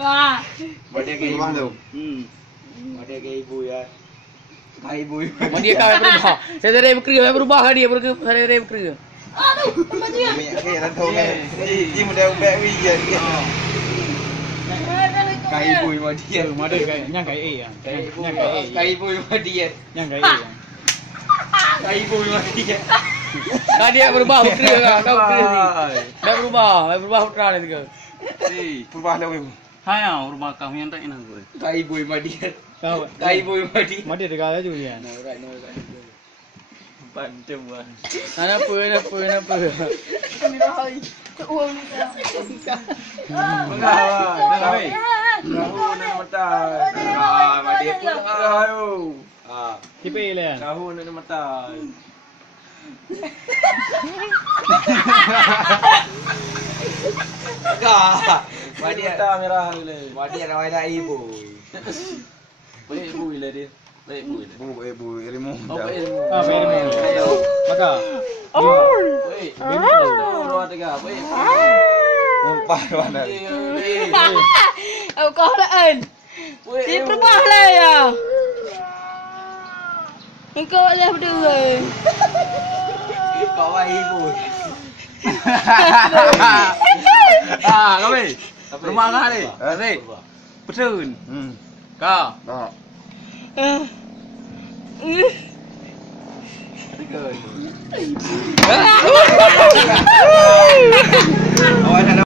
Wah. Dia ke ibu tu. Dia ke ibu ya. Kai ibu. Dia kau berubah. Saya dari bekerja, berubah dia dari bekerja. Aduh, tempat dia. Okey, dah tahu kan. Dia mudah ubah dia. Kai ibu dia. Ada yang kai A yang. Kai ibu dia. Yang kai A yang. Kai ibu dia. Kau dia berubah bekerja kau bekerja. Dah berubah putra ni tu. Berubah dah ibu. Hai rumah kau yang tak enak gue. Kai ibu dia. Kau Kai ibu dia. Madi dekat aja dia. Right. Bantu buat. Kenapa? Kami dah hari. Uang ni dah. Mengawal. Tahu nak mata. Madi pun tahu. Tipe lah. Tahu nak mata. Kah. Madi mata merah le. Madi nak ada ibu. Boleh ibu lah dia. Baik Ibu ilmu. ilmu. Maka. Baik. Luar tengah. Baik. Mumpah mana. Kau laan. Dia berubah lah ya. Engkau lah berdua. Kau ibu. Kau ni. Rumah kau ni. Ni. Betul. Kau. Awak